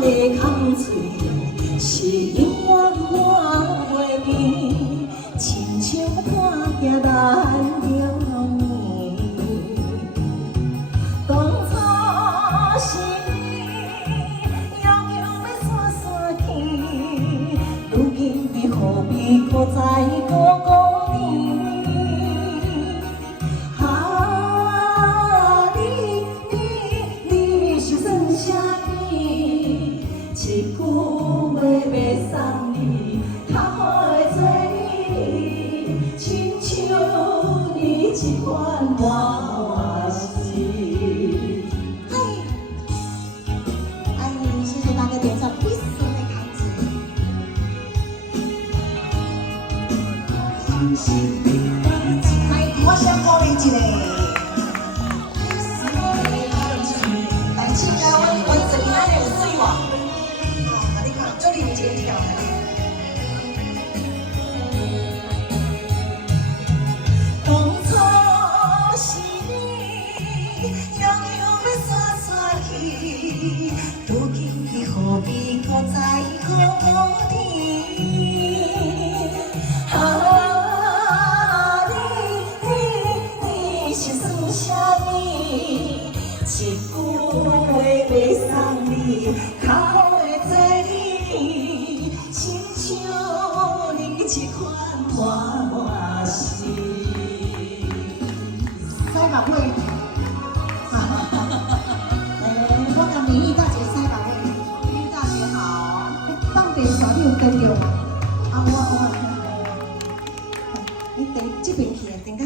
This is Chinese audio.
的空嘴，是永远看袂变，亲像看见咱了面。当初是你要求要散散去，如今你何必搁再孤孤甜？一句话要送你，较好的做你，亲像你一款满心。爱你，谢谢大哥点上必死的卡子。来，我先鼓励一个。但是呢，我这边安尼有水无？做你节跳。当初是你要求要散散去，如今你何必搁再孤孤甜？你是算啥物？一句话要送你，较好的做你。亲像你一款满满心。塞目尾，我甲明玉大姐塞目尾，明玉大姐好。放电线你有跟着吗？我，你等这边去，等。